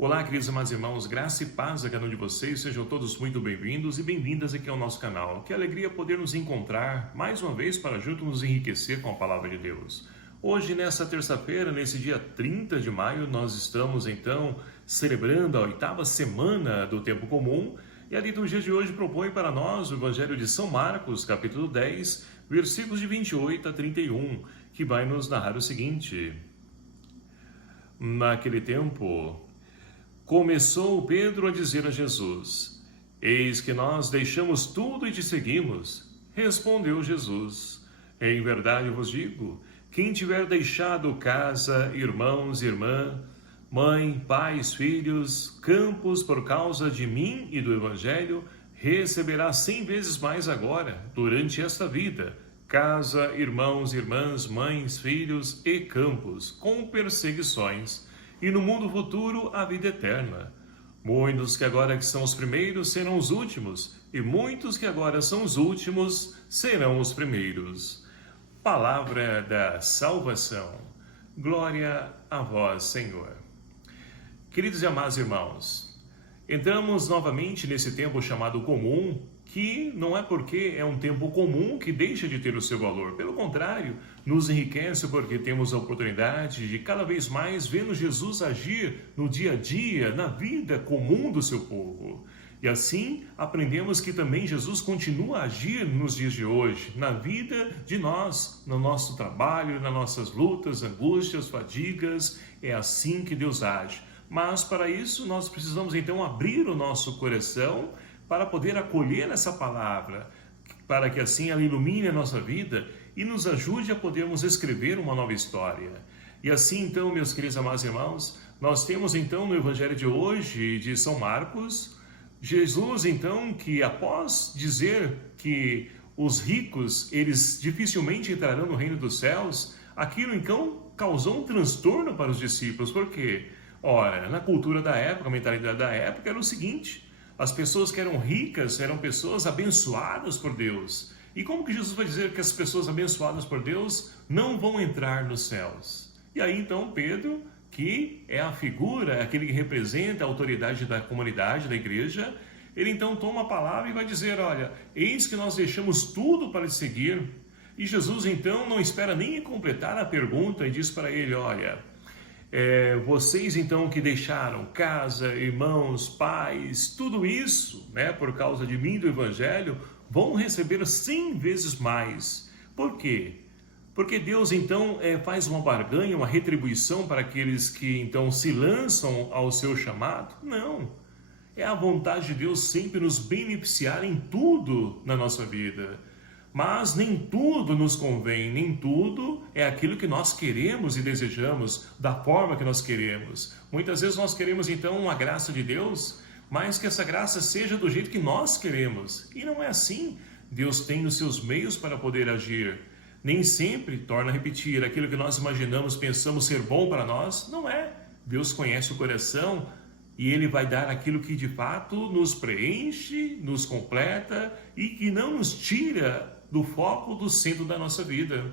Olá, queridos amados irmãos, graça e paz a cada um de vocês, sejam todos muito bem-vindos e bem-vindas aqui ao nosso canal. Que alegria poder nos encontrar mais uma vez para juntos nos enriquecer com a Palavra de Deus. Hoje, nessa terça-feira, nesse dia 30 de maio, nós estamos então celebrando a 8ª semana do Tempo Comum e a liturgia de hoje propõe para nós o Evangelho de São Marcos, capítulo 10, versículos de 28 a 31, que vai nos narrar o seguinte: Naquele tempo, começou Pedro a dizer a Jesus: Eis que nós deixamos tudo e te seguimos. Respondeu Jesus: Em verdade vos digo, quem tiver deixado casa, irmãos, irmã, mãe, pais, filhos, campos por causa de mim e do Evangelho, receberá 100 vezes mais agora, durante esta vida, casa, irmãos, irmãs, mães, filhos e campos, com perseguições, e no mundo futuro a vida eterna. Muitos que agora são os primeiros serão os últimos, e muitos que agora são os últimos serão os primeiros. Palavra da salvação. Glória a vós, Senhor. Queridos e amados irmãos, entramos novamente nesse tempo chamado comum, que não é porque é um tempo comum que deixa de ter o seu valor. Pelo contrário, nos enriquece porque temos a oportunidade de cada vez mais ver Jesus agir no dia a dia, na vida comum do seu povo. E assim aprendemos que também Jesus continua a agir nos dias de hoje, na vida de nós, no nosso trabalho, nas nossas lutas, angústias, fadigas. É assim que Deus age. Mas para isso nós precisamos então abrir o nosso coração para poder acolher essa palavra, para que assim ela ilumine a nossa vida e nos ajude a podermos escrever uma nova história. E assim então, meus queridos amados irmãos, nós temos então no Evangelho de hoje, de São Marcos, Jesus então que após dizer que os ricos, eles dificilmente entrarão no reino dos céus, aquilo então causou um transtorno para os discípulos. Por quê? Ora, na cultura da época, a mentalidade da época era o seguinte: as pessoas que eram ricas eram pessoas abençoadas por Deus. E como que Jesus vai dizer que as pessoas abençoadas por Deus não vão entrar nos céus? E aí então Pedro, que é a figura, aquele que representa a autoridade da comunidade, da igreja, ele então toma a palavra e vai dizer: olha, eis que nós deixamos tudo para te seguir. E Jesus então não espera nem completar a pergunta e diz para ele: olha, vocês então que deixaram casa, irmãos, pais, tudo isso, por causa de mim e do Evangelho, vão receber 100 vezes mais. Por quê? Porque Deus então faz uma barganha, uma retribuição para aqueles que então se lançam ao seu chamado? Não. É a vontade de Deus sempre nos beneficiar em tudo na nossa vida. Mas nem tudo nos convém, nem tudo é aquilo que nós queremos e desejamos, da forma que nós queremos. Muitas vezes nós queremos então uma graça de Deus, mas que essa graça seja do jeito que nós queremos. E não é assim. Deus tem os seus meios para poder agir. Nem sempre, torna a repetir, aquilo que nós imaginamos, pensamos ser bom para nós, não é. Deus conhece o coração e Ele vai dar aquilo que de fato nos preenche, nos completa e que não nos tira do foco, do centro da nossa vida.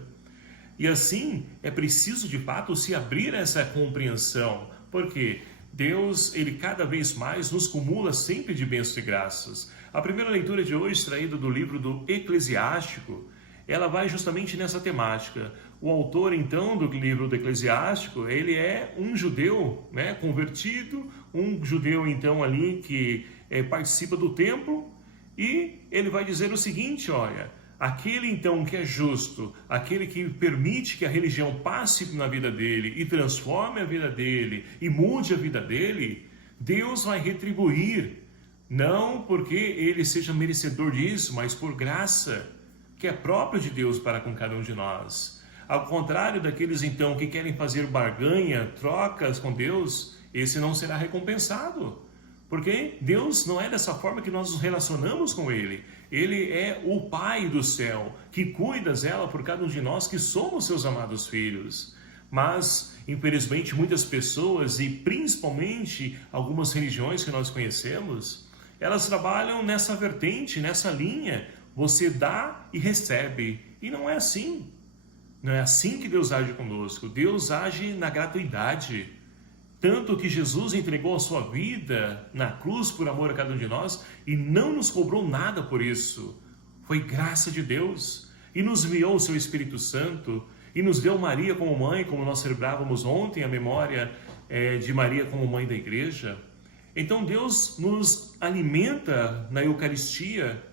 E assim é preciso de fato se abrir a essa compreensão, porque Deus, Ele cada vez mais nos cumula sempre de bênçãos e graças. A primeira leitura de hoje, extraída do livro do Eclesiástico, ela vai justamente nessa temática. O autor então do livro do Eclesiástico, ele é um judeu, convertido, um judeu então ali que participa do templo, e ele vai dizer o seguinte: olha, aquele então que é justo, aquele que permite que a religião passe na vida dele e transforme a vida dele e mude a vida dele, Deus vai retribuir, não porque ele seja merecedor disso, mas por graça, que é próprio de Deus para com cada um de nós. Ao contrário daqueles então que querem fazer barganha, trocas com Deus, esse não será recompensado. Porque Deus não é dessa forma que nós nos relacionamos com Ele. Ele é o Pai do céu, que cuida zela por cada um de nós que somos seus amados filhos. Mas, infelizmente, muitas pessoas, e principalmente algumas religiões que nós conhecemos, elas trabalham nessa vertente, nessa linha. Você dá e recebe. E não é assim. Não é assim que Deus age conosco. Deus age na gratuidade. Tanto que Jesus entregou a sua vida na cruz por amor a cada um de nós e não nos cobrou nada por isso. Foi graça de Deus e nos enviou o seu Espírito Santo e nos deu Maria como mãe, como nós celebrávamos ontem a memória de Maria como mãe da igreja. Então Deus nos alimenta na Eucaristia.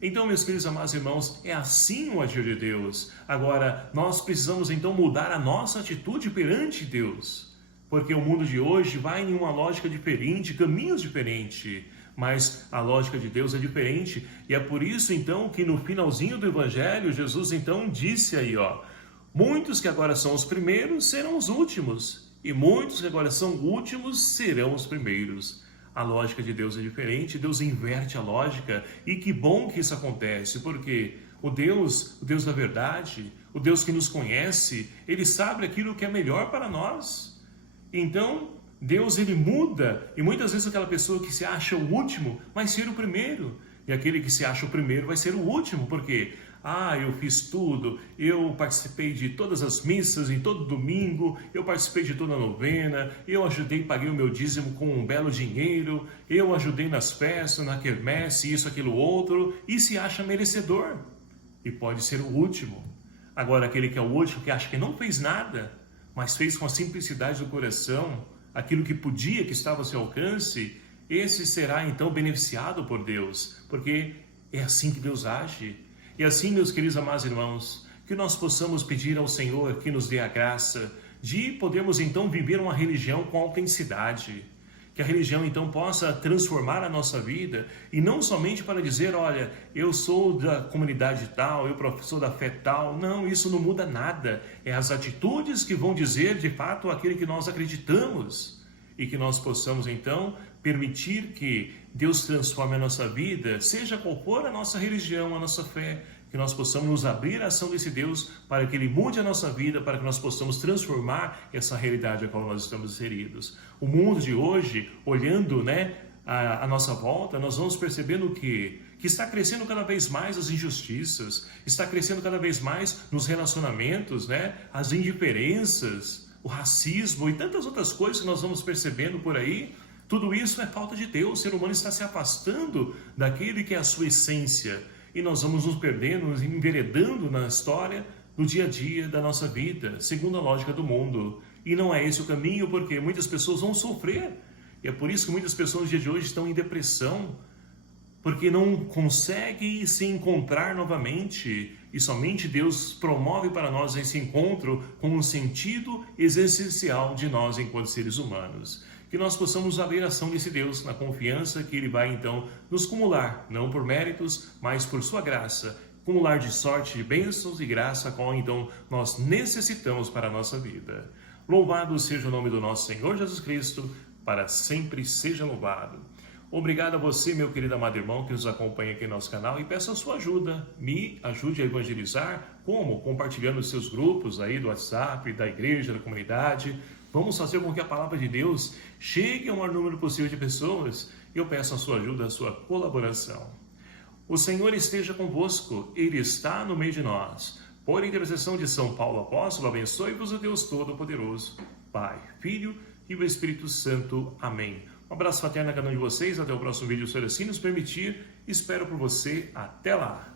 Então, meus queridos amados irmãos, é assim o agir de Deus. Agora, nós precisamos então mudar a nossa atitude perante Deus. Porque o mundo de hoje vai em uma lógica diferente, caminhos diferentes, mas a lógica de Deus é diferente. E é por isso então que no finalzinho do Evangelho, Jesus então disse aí, muitos que agora são os primeiros serão os últimos, e muitos que agora são últimos serão os primeiros. A lógica de Deus é diferente, Deus inverte a lógica, e que bom que isso acontece, porque o Deus da verdade, o Deus que nos conhece, Ele sabe aquilo que é melhor para nós. Então, Deus ele muda, e muitas vezes aquela pessoa que se acha o último vai ser o primeiro, e aquele que se acha o primeiro vai ser o último, porque eu fiz tudo, eu participei de todas as missas em todo domingo, eu participei de toda a novena, eu ajudei, paguei o meu dízimo com um belo dinheiro, eu ajudei nas festas, na quermesse, isso, aquilo, outro, e se acha merecedor, e pode ser o último. Agora aquele que é o último, que acha que não fez nada, mas fez com a simplicidade do coração aquilo que podia, que estava ao seu alcance, esse será então beneficiado por Deus, porque é assim que Deus age. E assim, meus queridos amados irmãos, que nós possamos pedir ao Senhor que nos dê a graça de podermos então viver uma religião com autenticidade, que a religião então possa transformar a nossa vida, e não somente para dizer, olha, eu sou da comunidade tal, eu sou da fé tal. Não, isso não muda nada, é as atitudes que vão dizer de fato aquilo que nós acreditamos, e que nós possamos então permitir que Deus transforme a nossa vida, seja qual for a nossa religião, a nossa fé, que nós possamos nos abrir à ação desse Deus para que Ele mude a nossa vida, para que nós possamos transformar essa realidade a qual nós estamos inseridos. O mundo de hoje, olhando a nossa volta, nós vamos percebendo que está crescendo cada vez mais as injustiças, está crescendo cada vez mais nos relacionamentos, as indiferenças, o racismo e tantas outras coisas que nós vamos percebendo por aí. Tudo isso é falta de Deus. O ser humano está se afastando daquele que é a sua essência, e nós vamos nos perdendo, nos enveredando na história, no dia a dia da nossa vida, segundo a lógica do mundo. E não é esse o caminho, porque muitas pessoas vão sofrer, e é por isso que muitas pessoas no dia de hoje estão em depressão, porque não conseguem se encontrar novamente, e somente Deus promove para nós esse encontro com um sentido essencial de nós enquanto seres humanos. Que nós possamos abrir a ação desse Deus, na confiança que Ele vai então nos cumular, não por méritos, mas por sua graça, cumular de sorte, de bênçãos e graça, a qual então nós necessitamos para a nossa vida. Louvado seja o nome do nosso Senhor Jesus Cristo, para sempre seja louvado. Obrigado a você, meu querido amado irmão, que nos acompanha aqui no nosso canal, e peço a sua ajuda. Me ajude a evangelizar. Como? Compartilhando os seus grupos aí do WhatsApp, da igreja, da comunidade. Vamos fazer com que a palavra de Deus chegue ao maior número possível de pessoas. E eu peço a sua ajuda, a sua colaboração. O Senhor esteja convosco, Ele está no meio de nós. Por intercessão de São Paulo Apóstolo, abençoe-vos o Deus Todo-Poderoso, Pai, Filho e o Espírito Santo. Amém. Um abraço fraterno a cada um de vocês. Até o próximo vídeo, se assim nos permitir. Espero por você. Até lá!